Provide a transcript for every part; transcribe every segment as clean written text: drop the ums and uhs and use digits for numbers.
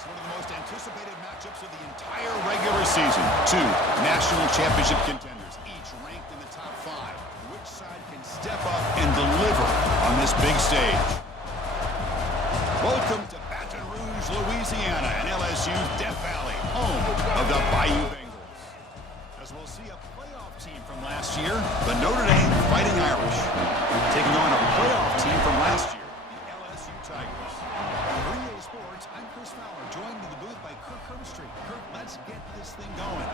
One of the most anticipated matchups of the entire regular season. Two national championship contenders, each ranked in the top 5. Which side can step up and deliver on this big stage? Welcome to Baton Rouge, Louisiana, and LSU's Death Valley, home of the Bayou Bengals. As we'll see a playoff team from last year, the Notre Dame Fighting Irish, taking on a playoff team from last year, the LSU Tigers. For EA Sports, I'm Chris Fowler, joined in the booth by Kirk Herbstreit. Kirk, let's get this thing going.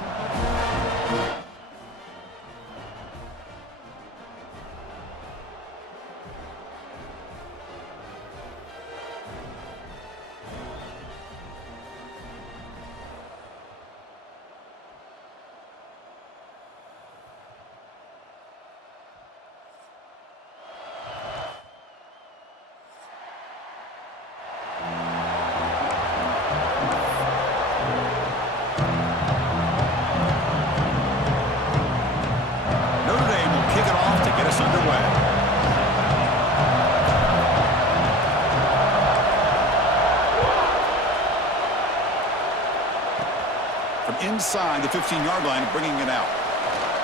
Inside the 15-yard line, bringing it out.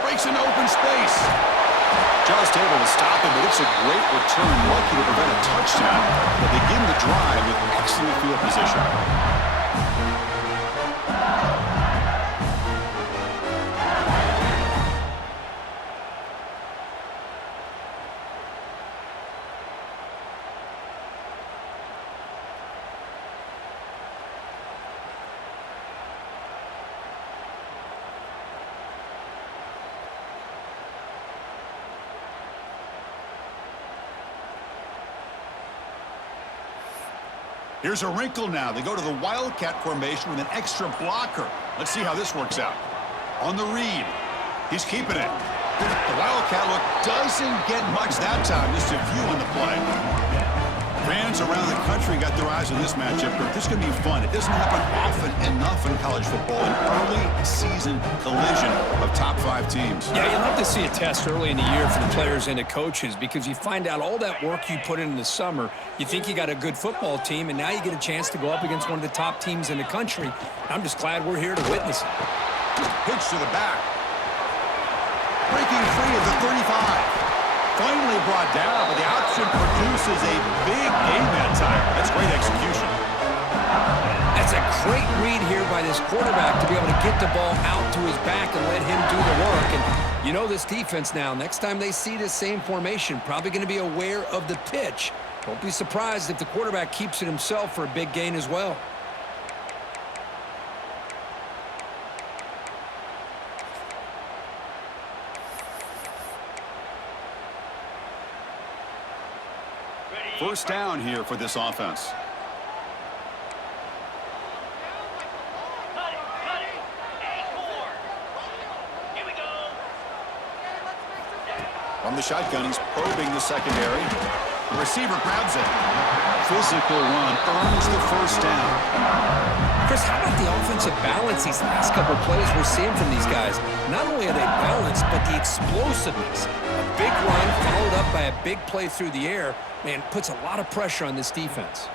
Breaks an open space. Just able to stop him, but it's a great return. Lucky to prevent a touchdown, but begin the drive with excellent field position. Here's a wrinkle now. They go to the Wildcat formation with an extra blocker. Let's see how this works out. On the read. He's keeping it. The Wildcat look doesn't get much that time. Just a few on the play. Fans around the country got their eyes on this matchup. This is going to be fun. It doesn't happen often enough in college football. An early season collision of top 5 teams. Yeah, you love to see a test early in the year for the players and the coaches because you find out all that work you put in the summer. You think you got a good football team, and now you get a chance to go up against one of the top teams in the country. I'm just glad we're here to witness it. Pitch to the back. Breaking free of the 35. Finally brought down, but the option produces a big gain that time. That's great execution. That's a great read here by this quarterback to be able to get the ball out to his back and let him do the work. And you know this defense now, next time they see this same formation, probably going to be aware of the pitch. Don't be surprised if the quarterback keeps it himself for a big gain as well. First down here for this offense. From the shotgun, he's probing the secondary. The receiver grabs it. Physical run, earns the first down. Chris, how about the offensive balance these last couple plays we're seeing from these guys? Not only are they balanced, but the explosiveness. A big run followed up by a big play through the air, man, puts a lot of pressure on this defense.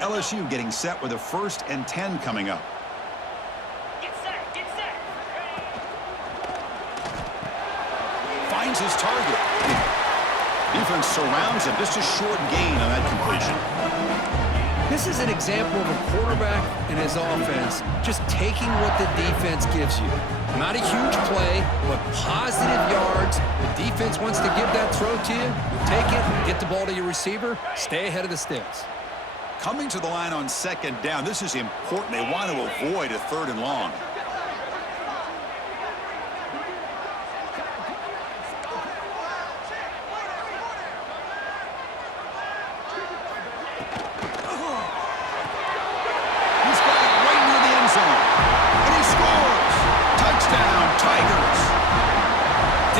LSU getting set with a 1st and 10 coming up. Get set, get set. Finds his target. Defense surrounds him. Just a short gain on that completion. This is an example of a quarterback and his offense just taking what the defense gives you. Not a huge play, but positive yards. The defense wants to give that throw to you. You take it, get the ball to your receiver, stay ahead of the sticks. Coming to the line on 2nd down. This is important. They want to avoid a 3rd and long.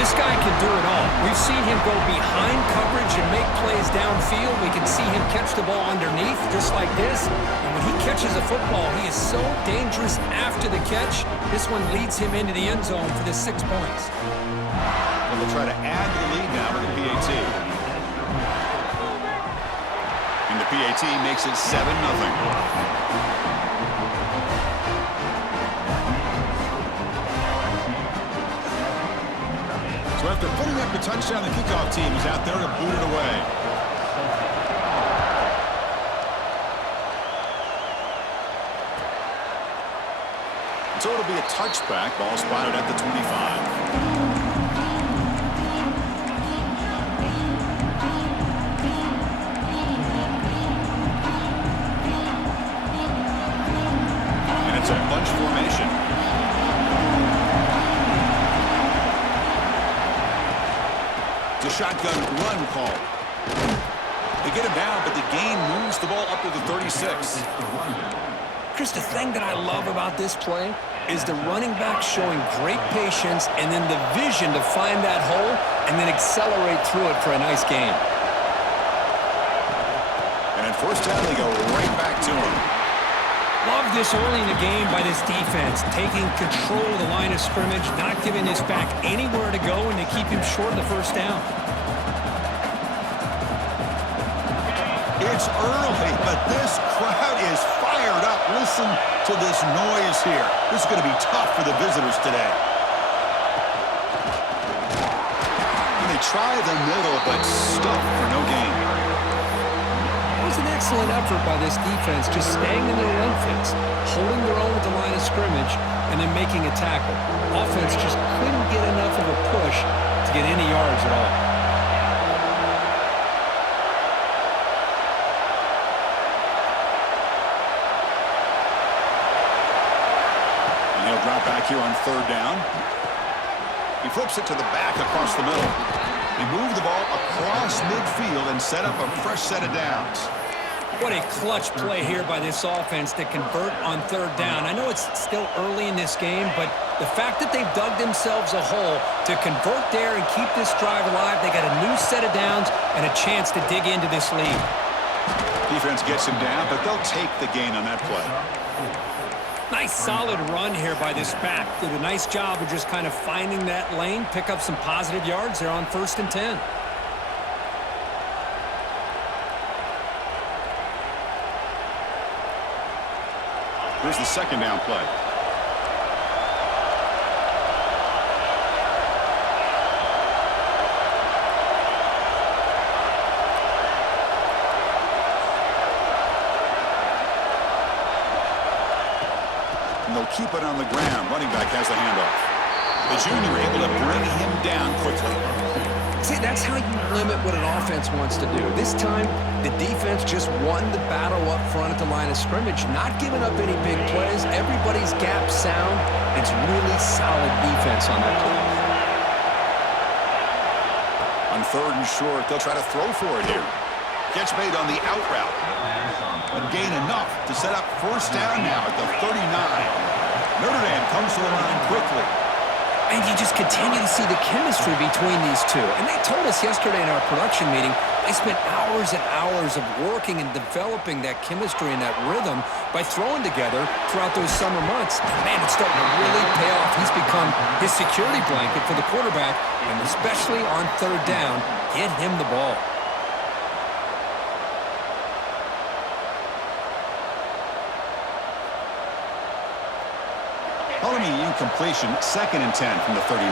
This guy can do it all. We've seen him go behind coverage and make plays downfield. We can see him catch the ball underneath just like this. And when he catches a football, he is so dangerous after the catch. This one leads him into the end zone for the 6 points. And they'll try to add to the lead now with the PAT. the PAT makes it 7-0. So after putting up the touchdown, the kickoff team is out there to boot it away. So it'll be a touchback. Ball spotted at the 25. And it's a bunch formation. It's a shotgun run call. They get him down, but the gain moves the ball up to the 36. Chris, the thing that I love about this play is the running back showing great patience and then the vision to find that hole and then accelerate through it for a nice gain. And at first down, they go right back to him. Love this early in the game by this defense, taking control of the line of scrimmage, not giving this back anywhere to go, and they keep him short of the first down. It's early, but this crowd is fired up. Listen to this noise here. This is going to be tough for the visitors today. And they try the middle, but stuff for no gain. It was an excellent effort by this defense, just staying in their run fits, holding their own at the line of scrimmage, and then making a tackle. Offense just couldn't get enough of a push to get any yards at all. Drop back here on third down. He flips it to the back across the middle. They move the ball across midfield and set up a fresh set of downs. What a clutch play here by this offense to convert on third down. I know it's still early in this game, but the fact that they've dug themselves a hole to convert there and keep this drive alive, they got a new set of downs and a chance to dig into this lead. Defense gets him down, but they'll take the gain on that play. Nice solid run here by this back. Did a nice job of just kind of finding that lane, pick up some positive yards there on 1st and 10. Here's the second down play. And they'll keep it on the ground. Running back has the handoff. The junior able to bring him down quickly. See, that's how you limit what an offense wants to do. This time, the defense just won the battle up front at the line of scrimmage, not giving up any big plays. Everybody's gap sound. It's really solid defense on that play. On third and short, they'll try to throw for it here. Catch made on the out route. And gain enough to set up first down now at the 39. Notre Dame comes to the line quickly. And you just continue to see the chemistry between these two. And they told us yesterday in our production meeting, they spent hours and hours of working and developing that chemistry and that rhythm by throwing together throughout those summer months. And man, it's starting to really pay off. He's become his security blanket for the quarterback, and especially on third down, get him the ball. Following the incompletion, 2nd and 10 from the 39.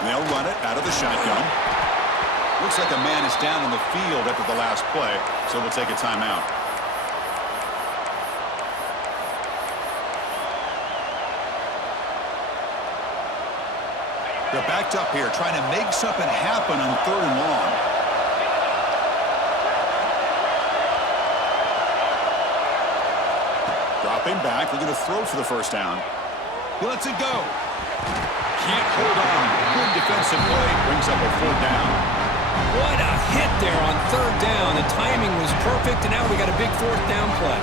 And they'll run it out of the shotgun. Looks like a man is down on the field after the last play, so we'll take a timeout. They're backed up here, trying to make something happen on third and long. Dropping back, they're going to throw for the first down. He lets it go. Can't hold on. Good defensive play, brings up a 4th down. What a hit there on third down. The timing was perfect, and now we got a big 4th down play.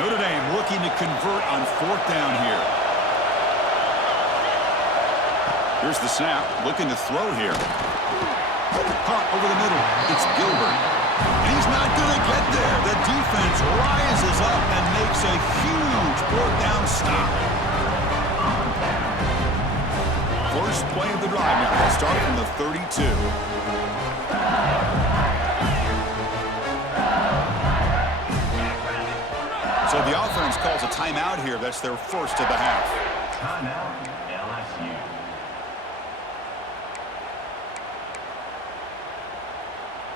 Notre Dame looking to convert on 4th down here. Here's the snap, looking to throw here. Caught over the middle. It's Gilbert. And he's not going to get there. The defense rises up and makes a huge fourth down stop. First play of the drive now. They'll start from the 32. So the offense calls a timeout here. That's their first of the half. Timeout, LSU.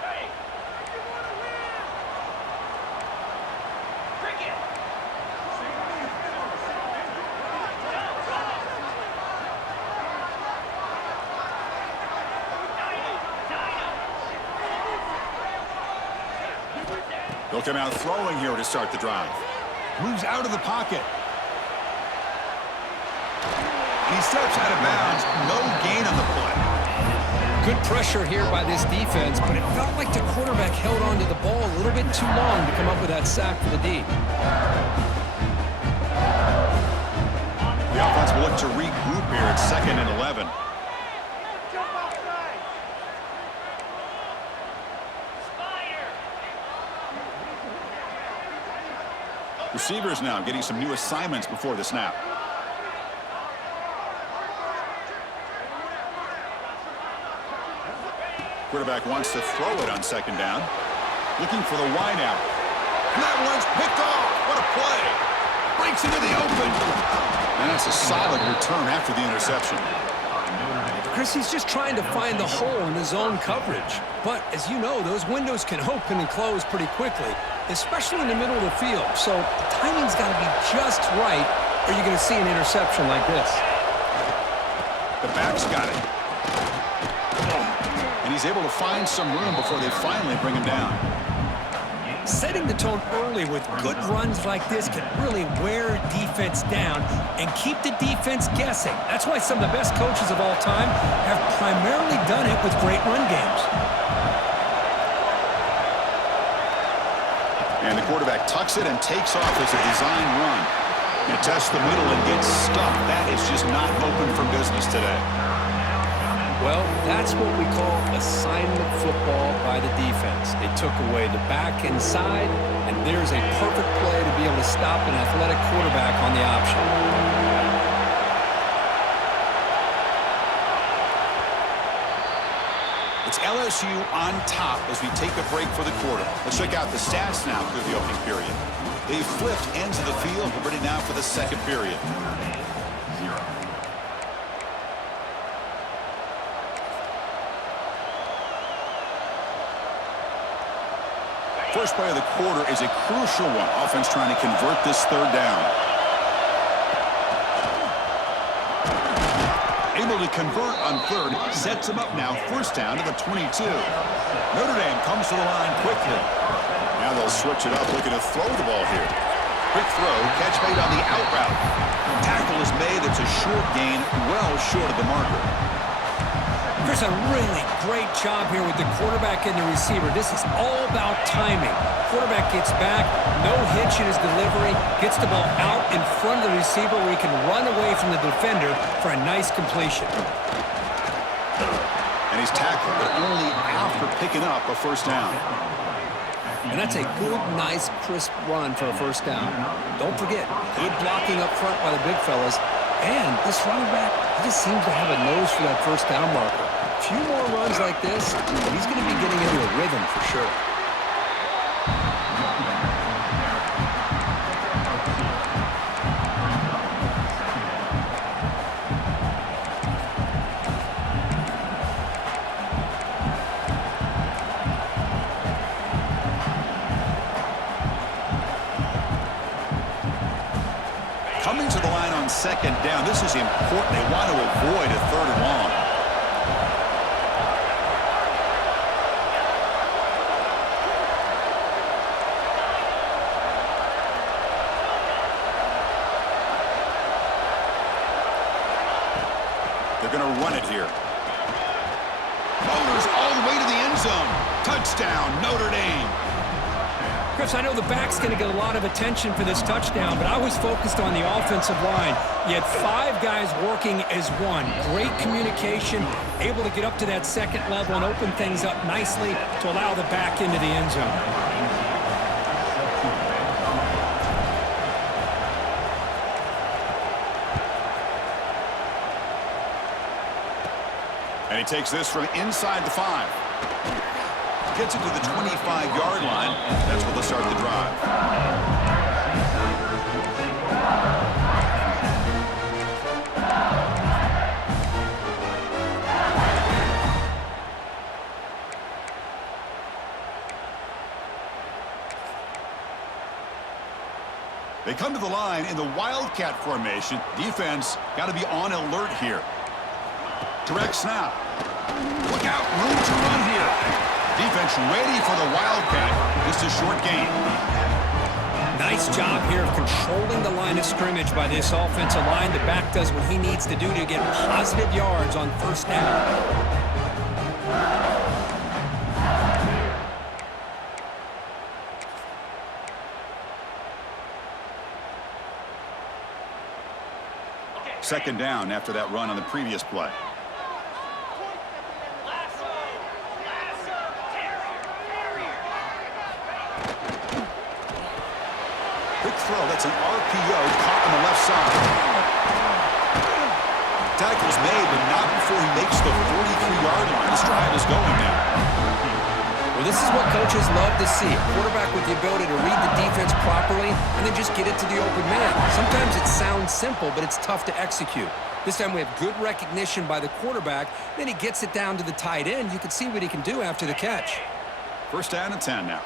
Hey! You want to win! Cricket! They'll come out throwing here to start the drive. Moves out of the pocket. And he steps out of bounds. No gain on the play. Good pressure here by this defense, but it felt like the quarterback held on to the ball a little bit too long to come up with that sack for the D. The offense will look to regroup here at 2nd and 11. Jump outside! Spider! Receivers now getting some new assignments before the snap. Quarterback wants to throw it on 2nd down. Looking for the wide out. And that one's picked off. What a play. Breaks into the open. And that's a solid return after the interception. Chris, he's just trying to find the hole in his own coverage. But as you know, those windows can open and close pretty quickly, especially in the middle of the field. So the timing's got to be just right, or you're going to see an interception like this. The back's got it. And he's able to find some room before they finally bring him down. Setting the tone early with good runs like this can really wear defense down and keep the defense guessing. That's why some of the best coaches of all time have primarily done it with great run games. And the quarterback tucks it and takes off as a design run. You test the middle and get stuck. That is just not open for business today. Well, that's what we call assignment football by the defense. They took away the back inside, and there's a perfect play to be able to stop an athletic quarterback on the option. It's LSU on top as we take a break for the quarter. Let's check out the stats now through the opening period. They've flipped ends of the field. We're ready now for the second period. First play of the quarter is a crucial one. Offense trying to convert this 3rd down. Able to convert on 3rd. Sets him up now. 1st down to the 22. Notre Dame comes to the line quickly. Now they'll switch it up, looking to throw the ball here. Quick throw. Catch made on the out route. Tackle is made. It's a short gain, well short of the marker. There's a really great job here with the quarterback and the receiver. This is all about timing. Quarterback gets back, no hitch in his delivery, gets the ball out in front of the receiver where he can run away from the defender for a nice completion. And he's tackled, but only after picking up a 1st down. And that's a good, nice, crisp run for a 1st down. Don't forget, good blocking up front by the big fellas. And this running back, he just seems to have a nose for that 1st down marker. A few more runs like this, and he's going to be getting into a rhythm for sure. Coming to the line on 2nd down. This is important. They want to avoid a 3rd and long. They're going to run it here. Motors all the way to the end zone. Touchdown, Notre Dame. Chris, I know the back's going to get a lot of attention for this touchdown, but I was focused on the offensive line. You had 5 guys working as one. Great communication, able to get up to that second level and open things up nicely to allow the back into the end zone. And he takes this from inside the 5. Gets it to the 25-yard line. That's where they'll start the drive. They come to the line in the Wildcat formation. Defense got to be on alert here. Direct snap. Look out, room to run here. Defense ready for the Wildcat. Just a short gain. Nice job here of controlling the line of scrimmage by this offensive line. The back does what he needs to do to get positive yards on first down. Second down after that run on the previous play. Quick throw. That's an RPO caught on the left side. Tackle's made, but not before he makes the 43-yard line. This drive is going now. Well, this is what coaches love to see. A quarterback with the ability to read the defense properly and then just get it to the open man. Sometimes it sounds simple, but it's tough to execute. This time we have good recognition by the quarterback. Then he gets it down to the tight end. You can see what he can do after the catch. First down and 10 now.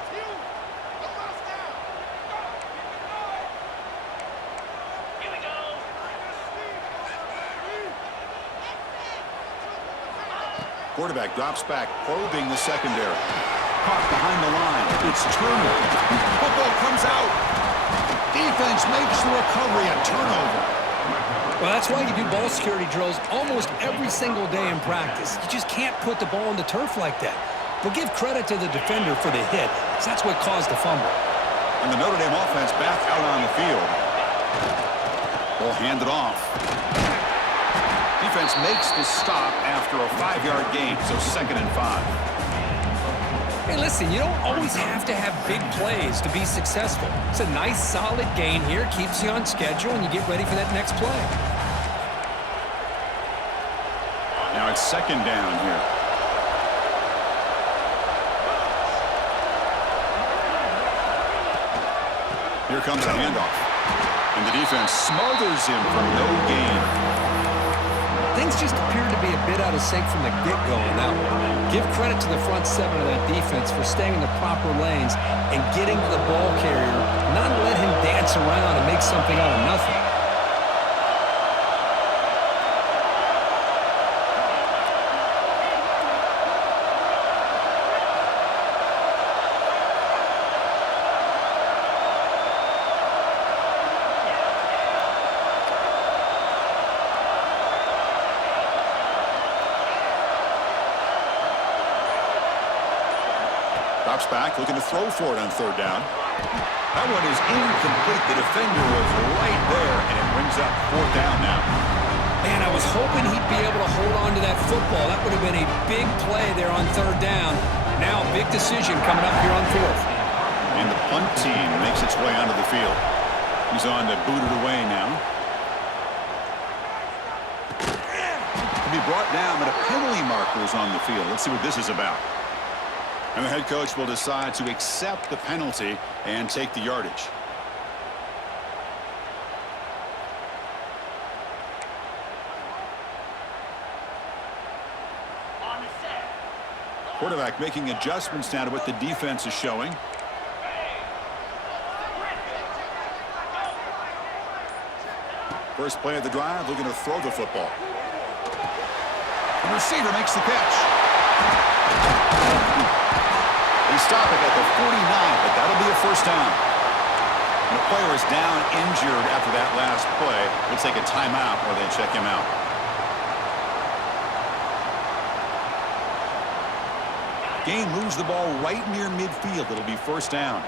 Quarterback drops back, probing the secondary. Caught behind the line. It's Turner. Football comes out. Defense makes the recovery, a turnover. Well, that's why you do ball security drills almost every single day in practice. You just can't put the ball on the turf like that. But give credit to the defender for the hit, because that's what caused the fumble. And the Notre Dame offense back out on the field. Ball handed off. Defense makes the stop after a 5-yard gain, so 2nd and 5. Hey, listen, you don't always have to have big plays to be successful. It's a nice, solid gain here, keeps you on schedule, and you get ready for that next play. Now it's 2nd down here. Here comes a handoff. And the defense smothers him for no gain. Things just appeared to be a bit out of sync from the get-go on that one. Give credit to the front 7 of that defense for staying in the proper lanes and getting to the ball carrier, not let him dance around and make something out of nothing. Drops back, looking to throw for it on 3rd down. That one is incomplete. The defender was right there, and it brings up 4th down now. Man, I was hoping he'd be able to hold on to that football. That would have been a big play there on 3rd down. Now a big decision coming up here on 4th. And the punt team makes its way onto the field. He's on to boot it away now. To be brought down, but a penalty marker is on the field. Let's see what this is about. And the head coach will decide to accept the penalty and take the yardage. Quarterback making adjustments now to what the defense is showing. First play of the drive, looking to throw the football. The receiver makes the catch. They stop it at the 49, but that'll be a first down. And the player is down injured after that last play. We'll take a timeout while they check him out. Gain moves the ball right near midfield. It'll be first down.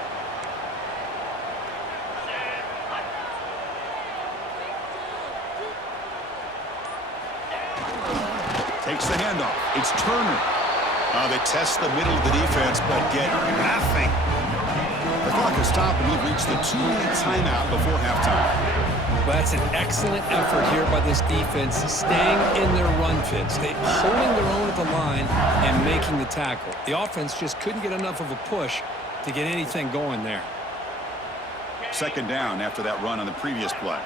Takes the handoff. It's Turner. They test the middle of the defense, but get nothing. The clock has stopped, and we've reached the 2-minute timeout before halftime. Well, that's an excellent effort here by this defense, staying in their run fits. They holding their own at the line and making the tackle. The offense just couldn't get enough of a push to get anything going there. Second down after that run on the previous play.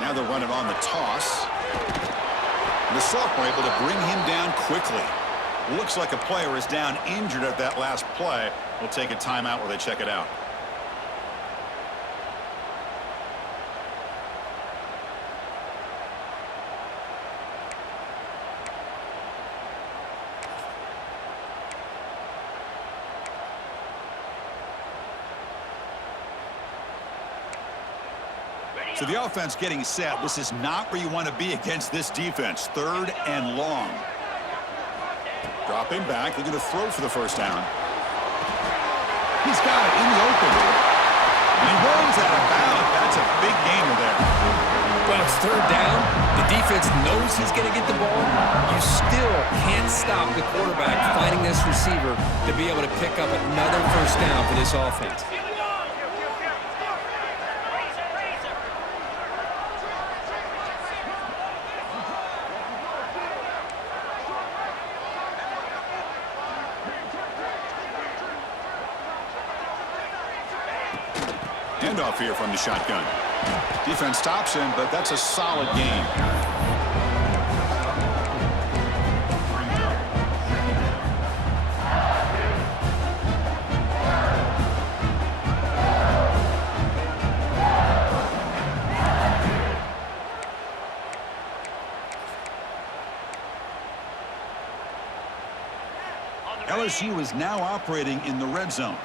Now they're running on the toss. And the sophomore able to bring him down quickly. Looks like a player is down injured at that last play. We'll take a timeout while they check it out. So the offense getting set. This is not where you want to be against this defense. 3rd and long. Dropping back, looking to throw for the first down. He's got it in the open. And he runs out of bounds. That's a big gainer there. Well, it's 3rd down. The defense knows he's going to get the ball. You still can't stop the quarterback finding this receiver to be able to pick up another first down for this offense. Handoff here from the shotgun. Defense stops him, but that's a solid gain. LSU is now operating in the red zone.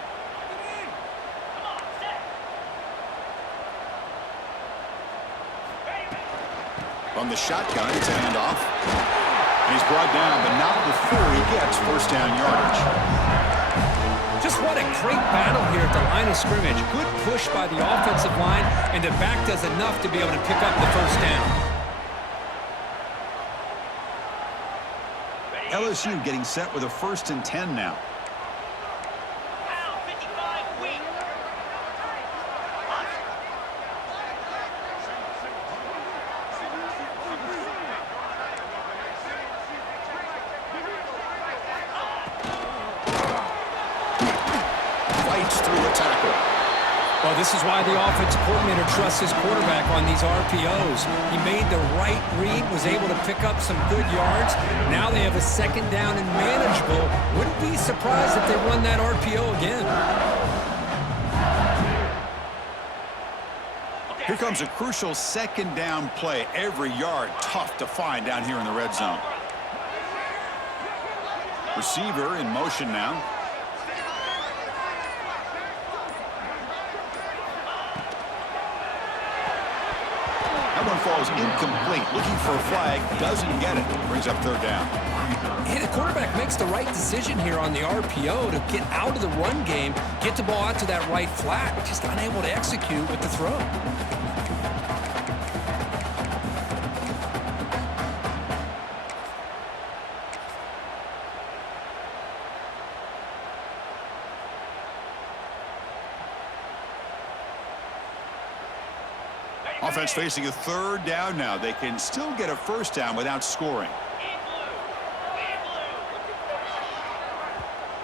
From the shotgun, it's a handoff. And he's brought down, but not before he gets first down yardage. Just what a great battle here at the line of scrimmage. Good push by the offensive line, and the back does enough to be able to pick up the first down. LSU getting set with a 1st and 10 now. Well, this is why the offensive coordinator trusts his quarterback on these RPOs. He made the right read, was able to pick up some good yards. Now they have a 2nd down and manageable. Wouldn't be surprised if they run that RPO again. Here comes a crucial 2nd down play. Every yard tough to find down here in the red zone. Receiver in motion now. One falls incomplete. Looking for a flag. Doesn't get it. Brings up 3rd down. And the quarterback makes the right decision here on the RPO to get out of the run game, get the ball out to that right flat, just unable to execute with the throw. Offense facing a 3rd down now. They can still get a first down without scoring.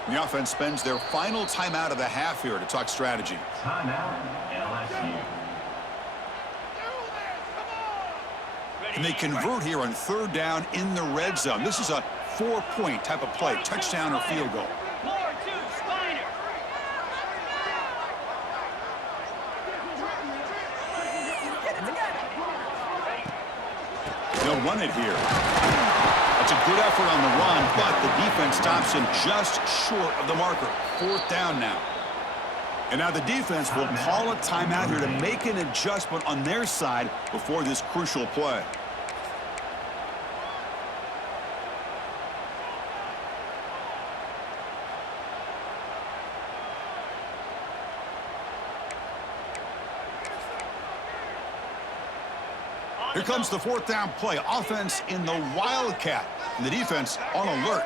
The offense spends their final timeout of the half here to talk strategy. Timeout, LSU. And they convert here on 3rd down in the red zone. This is a 4-point type of play, touchdown or field goal. They'll run it here. That's a good effort on the run, but the defense stops him just short of the marker. 4th down now. And now the defense will call a timeout here to make an adjustment on their side before this crucial play. Here comes the fourth down play. Offense in the Wildcat. And the defense on alert.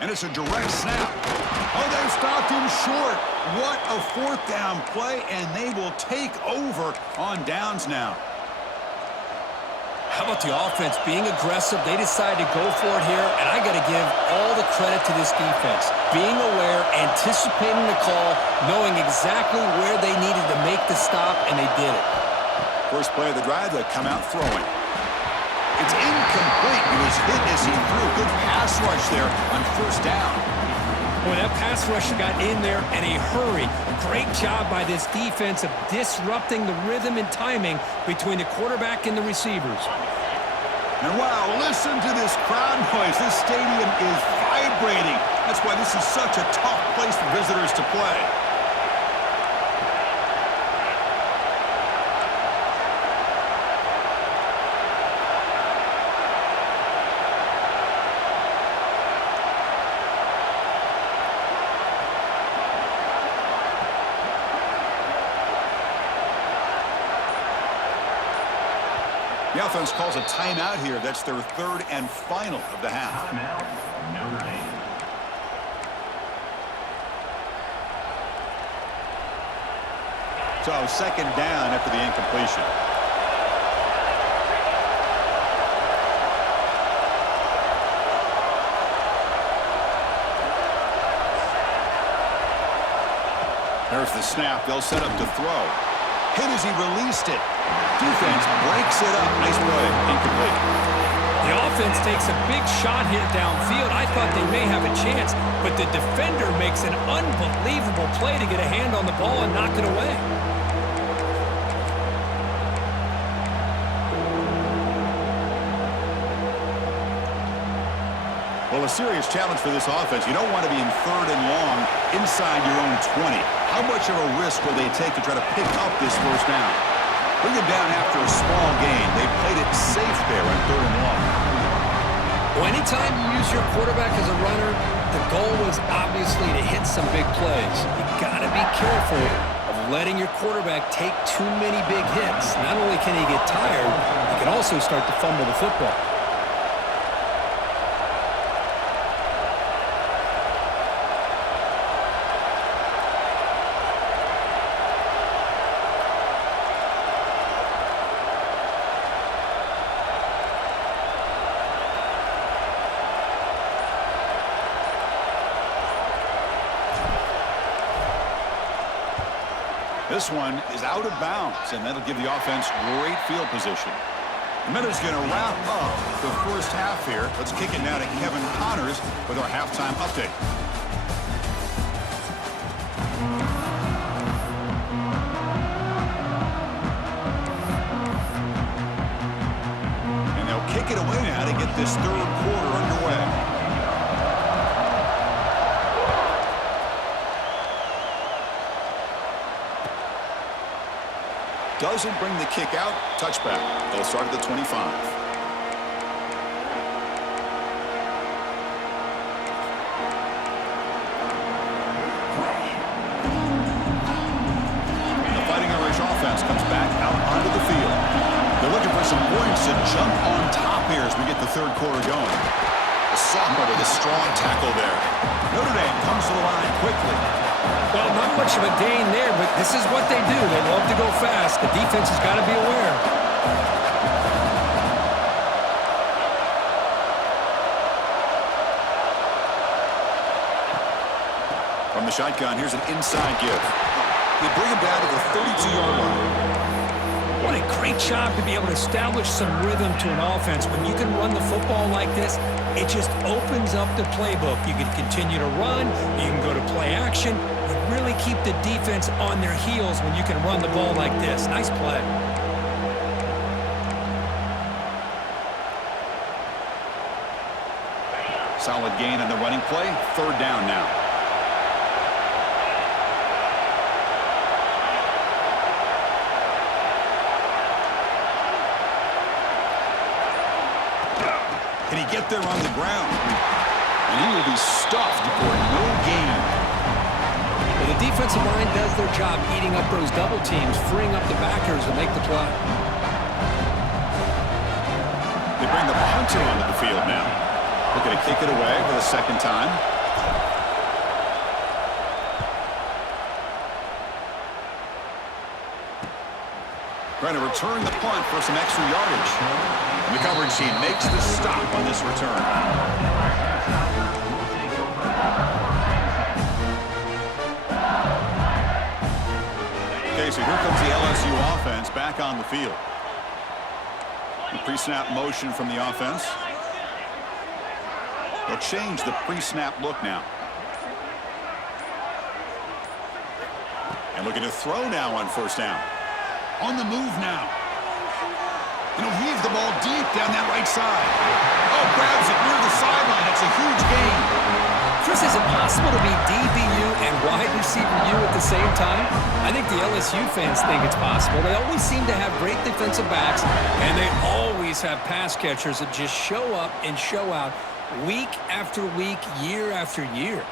And it's a direct snap. Oh, they've stopped him short. What a fourth down play, and they will take over on downs now. How about the offense being aggressive? They decided to go for it here, and I got to give all the credit to this defense. Being aware, anticipating the call, knowing exactly where they needed to make the stop, and they did it. First play of the drive, they come out throwing. It's incomplete. He was hit as he threw. Good pass rush there on first down. Boy, that pass rush got in there in a hurry. Great job by this defense of disrupting the rhythm and timing between the quarterback and the receivers. And wow, listen to this crowd noise. This stadium is vibrating. That's why this is such a tough place for visitors to play. The offense calls a timeout here. That's their third and final of the half. Timeout, Notre Dame. So second down after the incompletion. There's the snap. They'll set up to throw. Hit as he released it. Defense breaks it up. Nice play. Incomplete. The offense takes a big shot hit downfield. I thought they may have a chance, but the defender makes an unbelievable play to get a hand on the ball and knock it away. Well, a serious challenge for this offense. You don't want to be in third and long inside your own 20. How much of a risk will they take to try to pick up this first down? Bring it down after a small gain. They played it safe there on third and long. Well, anytime you use your quarterback as a runner, the goal was obviously to hit some big plays. You got to be careful of letting your quarterback take too many big hits. Not only can he get tired, he can also start to fumble the football. This one is out of bounds, and that'll give the offense great field position. The minute's going to wrap up the first half here. Let's kick it now to Kevin Connors with our halftime update. And they'll kick it away now to get this third quarter underway. Doesn't bring the kick out. Touchback. They'll start at the 25. The Fighting Irish offense comes back out onto the field. They're looking for some points to jump on top here as we get the third quarter going. The sophomore with a strong tackle there. Notre Dame comes to the line quickly. Well, not much of a gain there, but this is what they do. They love to go fast. The defense has got to be aware. From the shotgun, here's an inside give. They bring him down to the 32-yard line. What a great job to be able to establish some rhythm to an offense. When you can run the football like this, it just opens up the playbook. You can continue to run. You can go to play action. You really keep the defense on their heels when you can run the ball like this. Nice play. Solid gain on the running play. Third down now. Can he get there on the ground? And he will be stuffed for no gain. Well, the defensive line does their job eating up those double teams, freeing up the backers to make the play. They bring the punter onto the field now. Looking to kick it away for the second time. Trying to return the punt for some extra yardage. And the coverage team makes the stop on this return. Okay, so here comes the LSU offense back on the field. The pre-snap motion from the offense. They'll change the pre-snap look now. And looking to throw now on first down. On the move now. And he'll heave the ball deep down that right side. Oh, grabs it near the sideline. It's a huge gain. Chris, is it possible to be DBU and wide receiver U at the same time? I think the LSU fans think it's possible. They always seem to have great defensive backs, and they always have pass catchers that just show up and show out week after week, year after year.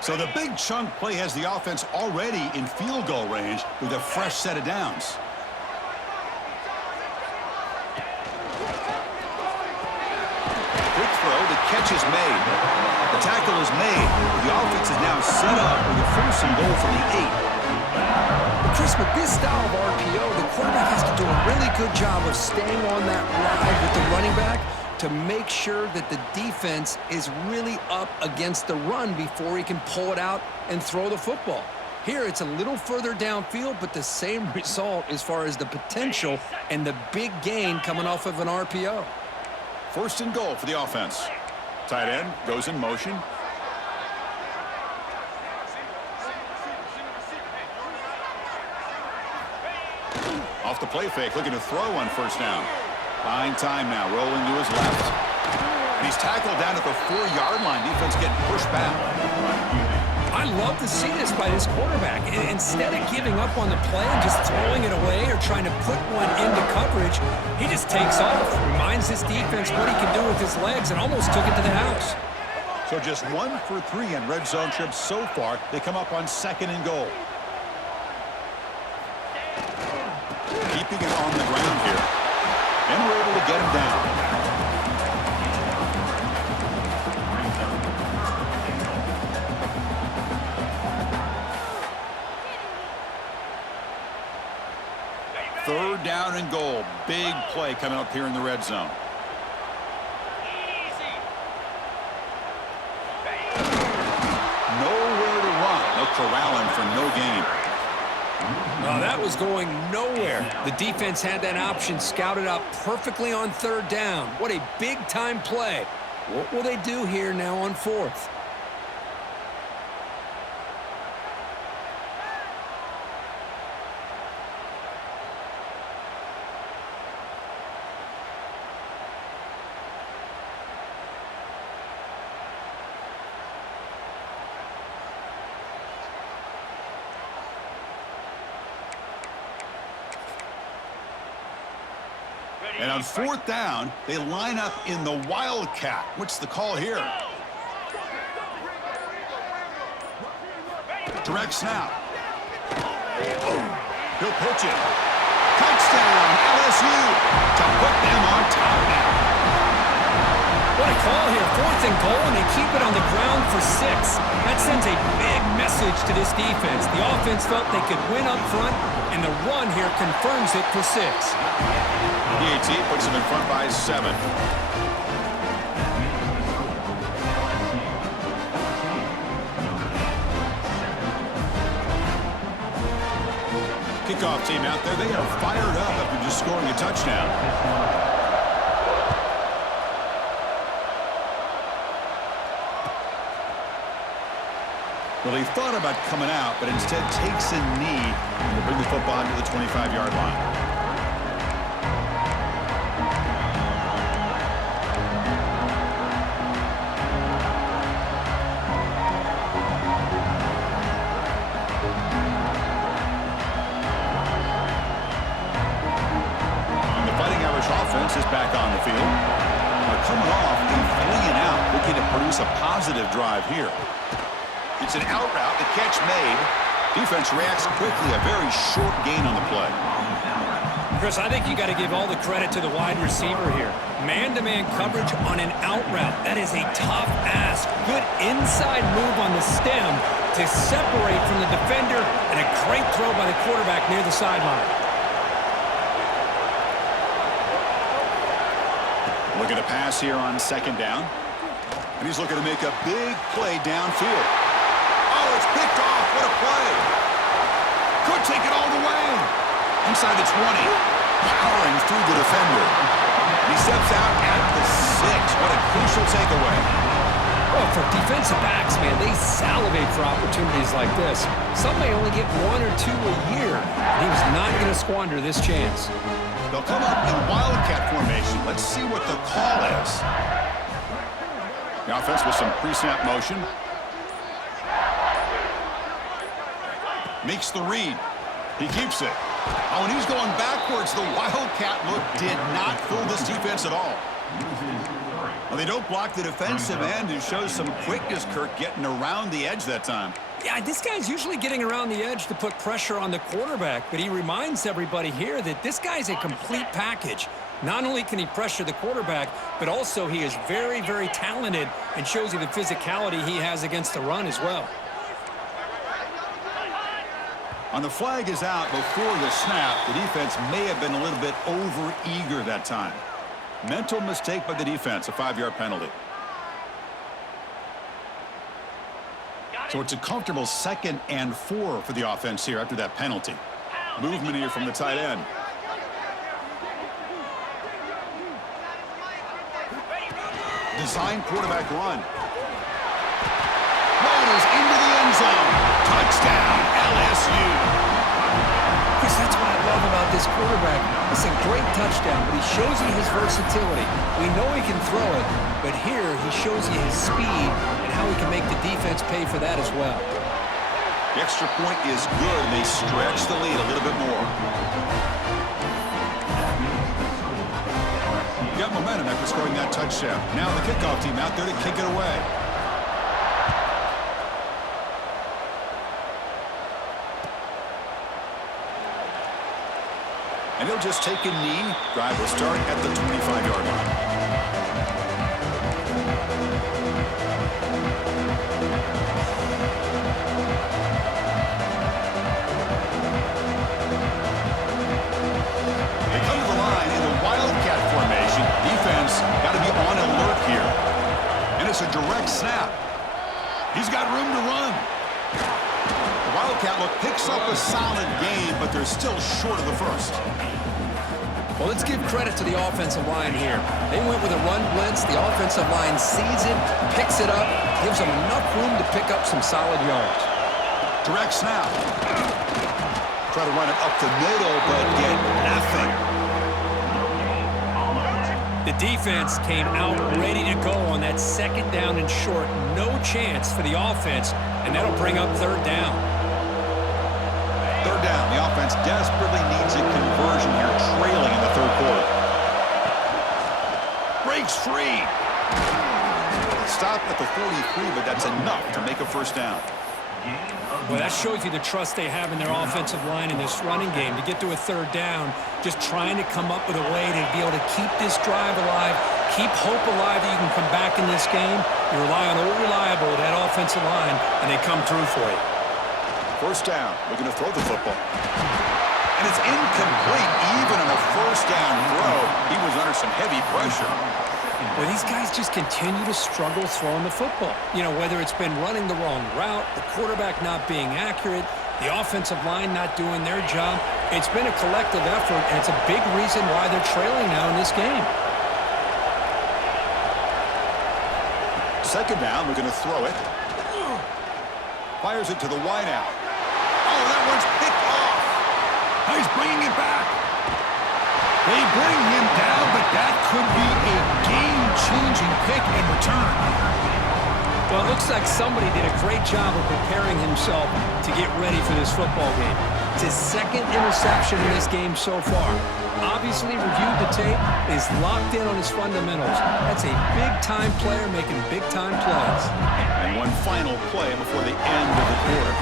So the big chunk play has the offense already in field goal range with a fresh set of downs. Quick throw, the catch is made. The tackle is made. The offense is now set up with a first and goal from the 8. Chris, with this style of RPO, the quarterback has to do a really good job of staying on that ride with the running back to make sure that the defense is really up against the run before he can pull it out and throw the football. Here, it's a little further downfield, but the same result as far as the potential and the big gain coming off of an RPO. First and goal for the offense. Tight end goes in motion. Off the play fake, looking to throw on first down. Buying time now, rolling to his left. And he's tackled down at the 4-yard line. Defense getting pushed back. I love to see this by this quarterback. Instead of giving up on the play and just throwing it away or trying to put one into coverage, he just takes off, reminds this defense what he can do with his legs, and almost took it to the house. So just 1 for 3 on red zone trips so far. They come up on second and goal. Keeping it on the ground here. And we're able to get him down. Third down and goal. Big play coming up here in the red zone. Nowhere to run. No corralling for no gain. No, that was going nowhere. The defense had that option scouted out perfectly on third down. What a big-time play. What will they do here now on fourth? And on fourth down, they line up in the Wildcat. What's the call here? Direct snap. He'll pitch it. Touchdown, LSU, to put them on top now. What a call here. Fourth and goal, and they keep it on the ground for 6. That sends a big message to this defense. The offense felt they could win up front, and the run here confirms it for 6. PAT puts them in front by 7. Kickoff team out there, they are fired up after just scoring a touchdown. Well, he thought about coming out, but instead takes a knee to bring the football to the 25-yard line. Offense is back on the field. They're coming off a 3-and-out, looking to produce a positive drive here. It's an out route, the catch made, Defense reacts quickly, a very short gain on the play. Chris, I think you got to give all the credit to the wide receiver here. Man-to-man coverage on an out route. That is a tough ask. Good inside move on the stem to separate from the defender, and a great throw by the quarterback near the sideline. Looking to pass here on second down. And he's looking to make a big play downfield. Oh, it's picked off. What a play. Could take it all the way. Inside the 20. Powering through the defender. And he steps out at the 6. What a crucial takeaway. Well, for defensive backs, man, they salivate for opportunities like this. Some may only get 1 or 2 a year. And he was not going to squander this chance. They'll come up in wildcat formation. Let's see what the call is. The offense with some pre-snap motion. Makes the read. He keeps it. Oh, and he's going backwards. The wildcat look did not fool this defense at all. Well, they don't block the defensive end, who shows some quickness, Kirk, getting around the edge that time. Yeah, this guy's usually getting around the edge to put pressure on the quarterback, but he reminds everybody here that this guy's a complete package. Not only can he pressure the quarterback, but also he is very, very talented and shows you the physicality he has against the run as well. On the flag is out before the snap, the defense may have been a little bit over-eager that time. Mental mistake by the defense, a 5-yard penalty. So it's a comfortable 2nd and 4 for the offense here after that penalty. Movement here from the tight end. Design quarterback run. Motors into the end zone. Touchdown, LSU. Chris, that's what I love about this quarterback. It's a great touchdown, but he shows you his versatility. We know he can throw it, but here he shows you his speed and how he can make the defense pay for that as well. The extra point is good, and they stretch the lead a little bit more. Got momentum after scoring that touchdown. Now the kickoff team out there to kick it away. And he'll just take a knee. Drive will start at the 25-yard line. They come to the line in the wildcat formation. Defense got to be on alert here. And it's a direct snap. He's got room to run. The wildcat look picks up a solid game, but they're still short of the first. Well, let's give credit to the offensive line here. They went with a run blitz. The offensive line sees it, picks it up, gives them enough room to pick up some solid yards. Direct snap. Try to run it up the middle, but get nothing. The defense came out ready to go on that 2nd down and short. No chance for the offense, and that'll bring up 3rd down. 3rd down. The offense desperately needs a conversion here, trailing in the 3rd quarter. Breaks free. Stop at the 43, but that's enough to make a 1st down. Well, that shows you the trust they have in their offensive line in this running game. To get to a 3rd down, just trying to come up with a way to be able to keep this drive alive, keep hope alive that you can come back in this game. You rely on old reliable, that offensive line, and they come through for you. 1st down. Looking to throw the football. And it's incomplete. Even on a 1st down throw, he was under some heavy pressure. Well, these guys just continue to struggle throwing the football. You know, whether it's been running the wrong route, the quarterback not being accurate, the offensive line not doing their job. It's been a collective effort, and it's a big reason why they're trailing now in this game. 2nd down. Looking to throw it. Fires it to the wideout. Oh, that one's picked off. Now he's bringing it back. They bring him down, but that could be a game-changing pick in return. Well, it looks like somebody did a great job of preparing himself to get ready for this football game. It's his 2nd interception in this game so far. Obviously reviewed the tape, is locked in on his fundamentals. That's a big-time player making big-time plays. And one final play before the end of the quarter.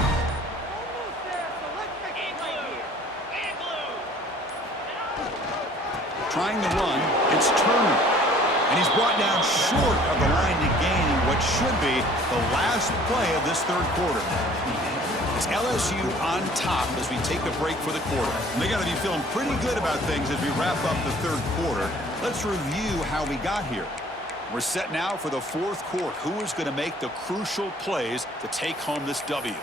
He's brought down short of the line to gain what should be the last play of this third quarter. It's LSU on top as we take a break for the quarter. And they got to be feeling pretty good about things as we wrap up the third quarter. Let's review how we got here. We're set now for the fourth quarter. Who is going to make the crucial plays to take home this W?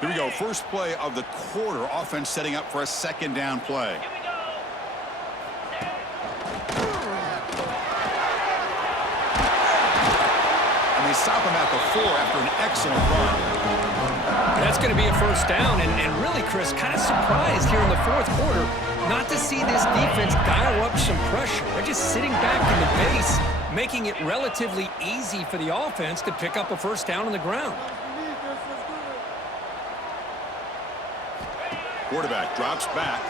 Here we go. First play of the quarter. Offense setting up for a second down play. Here we go. And they stop him at the 4 after an excellent run. That's going to be a first down, and really, Chris, kind of surprised here in the fourth quarter not to see this defense dial up some pressure. They're just sitting back in the base, making it relatively easy for the offense to pick up a first down on the ground. Quarterback drops back.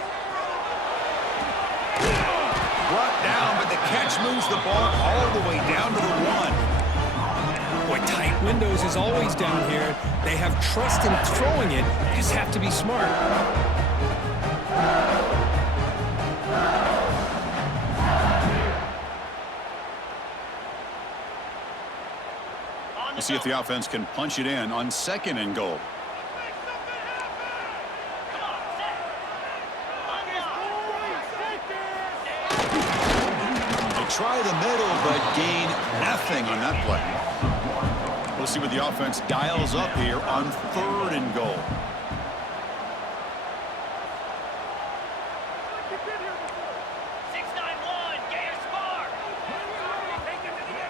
Brought down, but the catch moves the ball all the way down to the 1. Boy, tight windows is always down here. They have trust in throwing it. You just have to be smart. We'll see if the offense can punch it in on second and goal. Try the middle, but gain nothing on that play. We'll see what the offense dials up here on third and goal.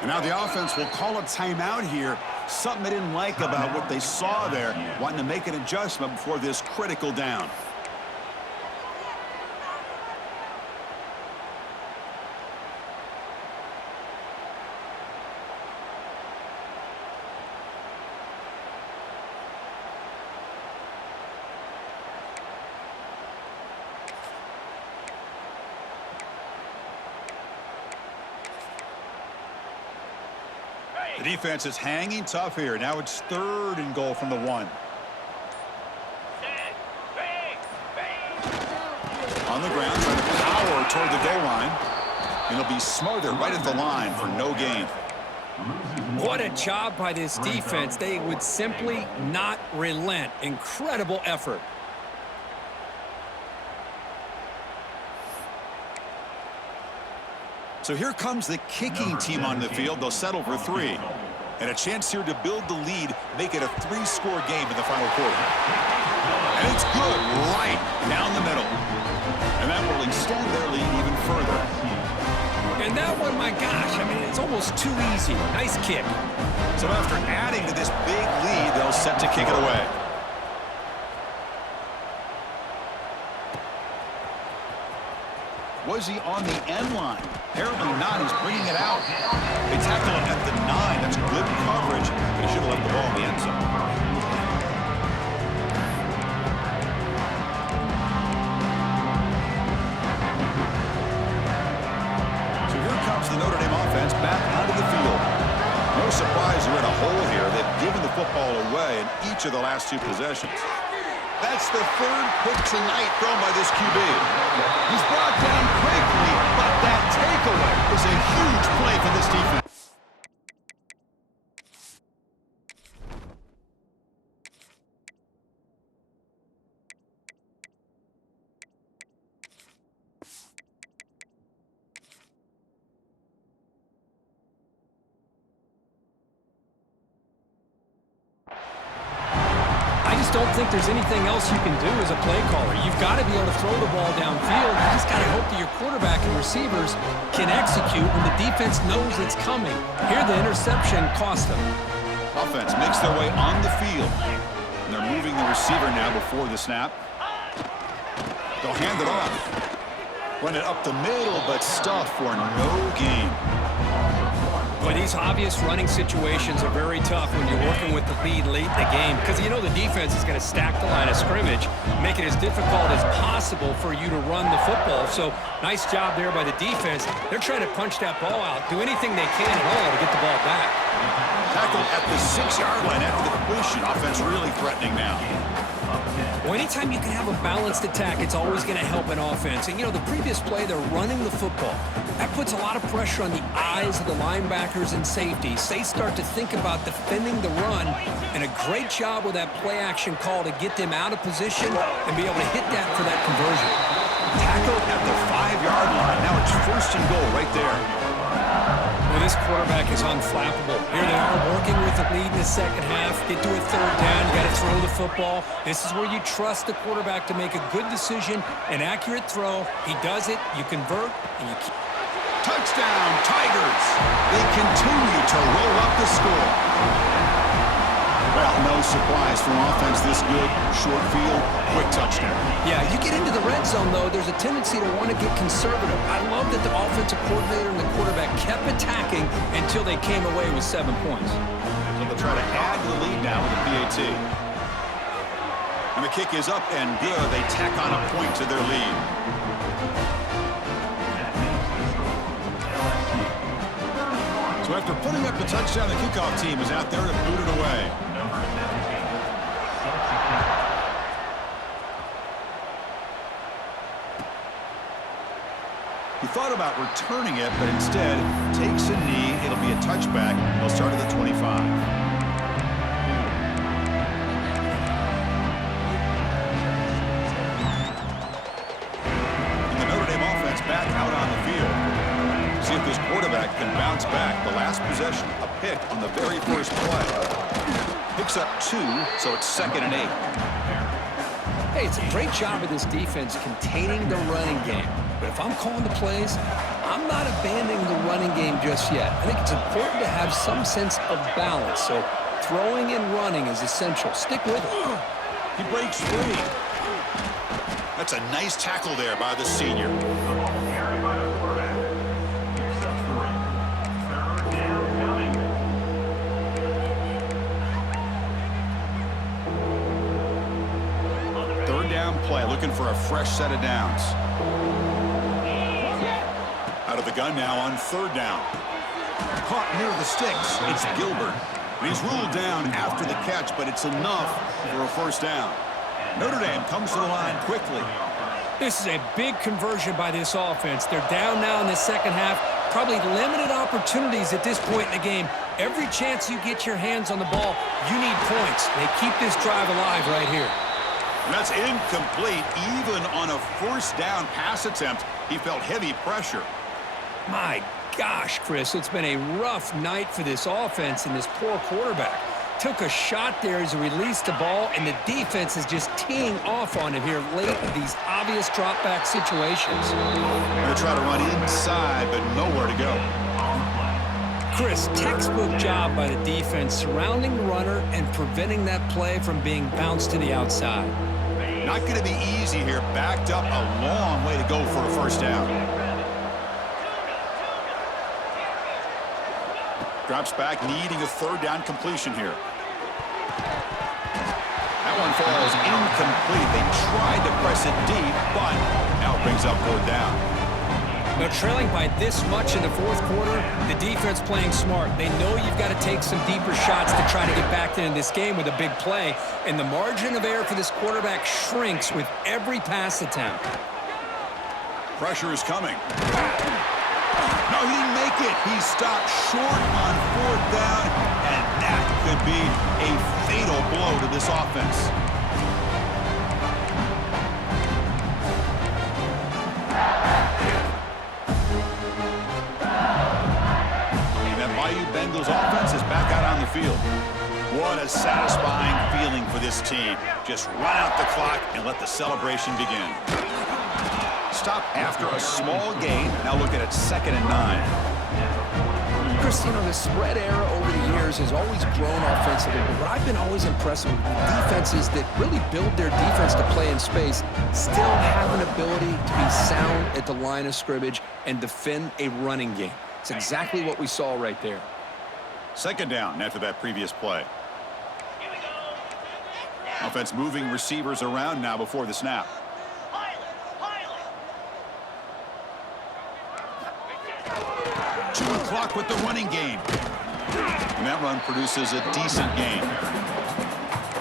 And now the offense will call a timeout here. Something they didn't like about what they saw there, wanting to make an adjustment before this critical down. The defense is hanging tough here. Now it's third and goal from the 1. On the ground, trying to power toward the goal line. And he'll be smothered right at the line for no gain. What a job by this defense. They would simply not relent. Incredible effort. So here comes the kicking team on the field. They'll settle for 3. And a chance here to build the lead, make it a 3-score game in the final quarter. And it's good right down the middle. And that will extend their lead even further. And that one, my gosh, I mean, it's almost too easy. Nice kick. So after adding to this big lead, they'll set to kick it away. Was he on the end line? Apparently not. He's bringing it out. They tackle him at the 9. That's good coverage. But he should have left the ball in the end zone. So here comes the Notre Dame offense back onto the field. No surprise they're in a hole here. They've given the football away in each of the last 2 possessions. That's the third pick tonight thrown by this QB. He's brought down quickly, but that takeaway is a huge play for this defense. Don't think there's anything else you can do as a play caller. You've got to be able to throw the ball downfield. You just got to hope that your quarterback and receivers can execute when the defense knows it's coming. Here, the interception cost them. Offense makes their way on the field. And they're moving the receiver now before the snap. They'll hand it off. Run it up the middle, but stuffed for no gain. Boy, these obvious running situations are very tough when you're working with the lead late in the game because you know the defense is going to stack the line of scrimmage, make it as difficult as possible for you to run the football. So nice job there by the defense. They're trying to punch that ball out, do anything they can at all to get the ball back. Tackled at the 6-yard line after the completion. Offense really threatening now. Well, anytime you can have a balanced attack, it's always going to help an offense. And, you know, the previous play, they're running the football. That puts a lot of pressure on the eyes of the linebackers and safeties. They start to think about defending the run, and a great job with that play-action call to get them out of position and be able to hit that for that conversion. Tackle at the 5-yard line. Now it's 1st and goal right there. Well, this quarterback is unflappable. Here they are working with the lead in the second half. Get to a 3rd down. You got to throw the football. This is where you trust the quarterback to make a good decision, an accurate throw. He does it. You convert, and you keep. Touchdown, Tigers. They continue to roll up the score. Well, no surprise for an offense this good. Short field, quick touchdown. Yeah, you get into the red zone, though, there's a tendency to want to get conservative. I love that the offensive coordinator and the quarterback kept attacking until they came away with 7 points. So they'll try to add to the lead now with a PAT. And the kick is up and good. They tack on a point to their lead. So after putting up the touchdown, the kickoff team is out there to boot it away. He thought about returning it, but instead takes a knee. It'll be a touchback. They'll start at the 25. And the Notre Dame offense back out on the field. See if this quarterback can bounce back. The last possession, a pick on the very first play. Picks up 2, so it's 2nd and 8. Hey, it's a great job of this defense containing the running game. But if I'm calling the plays, I'm not abandoning the running game just yet. I think it's important to have some sense of balance. So throwing and running is essential. Stick with it. He breaks free. That's a nice tackle there by the senior. Third down play, looking for a fresh set of downs. Out of the gun now on 3rd down. Caught near the sticks. It's Gilbert. And he's ruled down after the catch, but it's enough for a 1st down. Notre Dame comes to the line quickly. This is a big conversion by this offense. They're down now in the second half. Probably limited opportunities at this point in the game. Every chance you get your hands on the ball, you need points. They keep this drive alive right here. And that's incomplete. Even on a 1st down pass attempt, he felt heavy pressure. My gosh, Chris, it's been a rough night for this offense and this poor quarterback. Took a shot there as he released the ball, and the defense is just teeing off on him here late in these obvious drop-back situations. Going to try to run inside, but nowhere to go. Chris, textbook job by the defense surrounding the runner and preventing that play from being bounced to the outside. Not going to be easy here. Backed up a long way to go for a 1st down. Drops back, needing a 3rd down completion here. That one falls incomplete. They tried to press it deep, but now it brings up 4th down. Now trailing by this much in the 4th quarter, the defense playing smart. They know you've got to take some deeper shots to try to get back into this game with a big play, and the margin of error for this quarterback shrinks with every pass attempt. Pressure is coming. No, he didn't make it. He stopped short on 4th down, and that could be a fatal blow to this offense. And that Bayou Bengals offense is back out on the field. What a satisfying feeling for this team. Just run out the clock and let the celebration begin. Stop after a small gain. Now look at it, 2nd and 9. Chris, you know, the spread era over the years has always grown offensively, but what I've been always impressed with defenses that really build their defense to play in space still have an ability to be sound at the line of scrimmage and defend a running game. It's exactly what we saw right there. 2nd down after that previous play. Offense moving receivers around now before the snap. Clock with the running game. And that run produces a decent gain.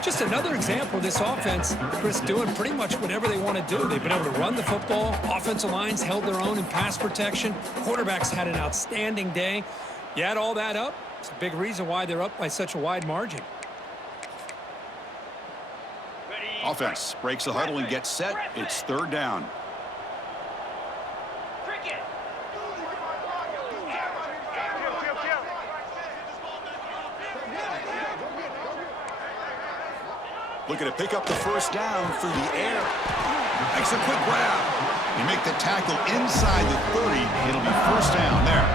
Just another example of this offense, Chris, doing pretty much whatever they want to do. They've been able to run the football. Offensive lines held their own in pass protection. Quarterbacks had an outstanding day. You add all that up, it's a big reason why they're up by such a wide margin. Offense breaks the huddle and gets set. It's third down. Cricket. Looking to pick up the first down through the air. Makes a quick grab. You make the tackle inside the 30. It'll be first down there.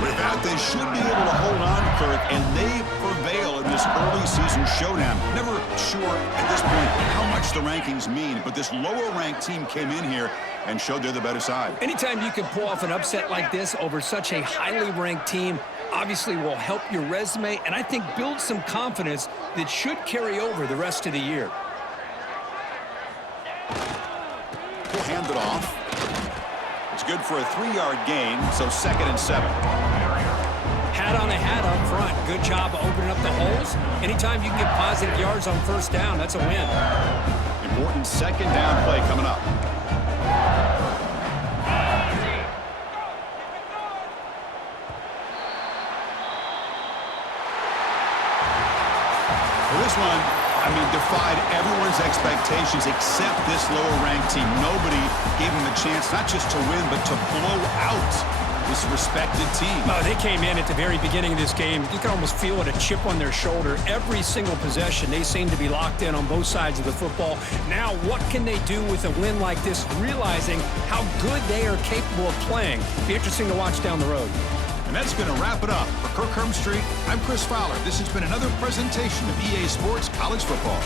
With that, they should be able to hold on, Kirk, and they prevail in this early season showdown. Never sure at this point how much the rankings mean, but this lower-ranked team came in here and showed they're the better side. Anytime you can pull off an upset like this over such a highly ranked team, obviously will help your resume and I think build some confidence that should carry over the rest of the year. We'll hand it off. It's good for a 3-yard gain, so 2nd and 7. Hat on a hat up front. Good job of opening up the holes. Anytime you can get positive yards on first down, that's a win. Important second down play coming up. This one, I mean, defied everyone's expectations except this lower-ranked team. Nobody gave them a chance not just to win, but to blow out this respected team. Oh, they came in at the very beginning of this game. You can almost feel it, a chip on their shoulder. Every single possession, they seem to be locked in on both sides of the football. Now, what can they do with a win like this, realizing how good they are capable of playing? Be interesting to watch down the road. And that's going to wrap it up. For Kirk Street, I'm Chris Fowler. This has been another presentation of EA Sports College Football.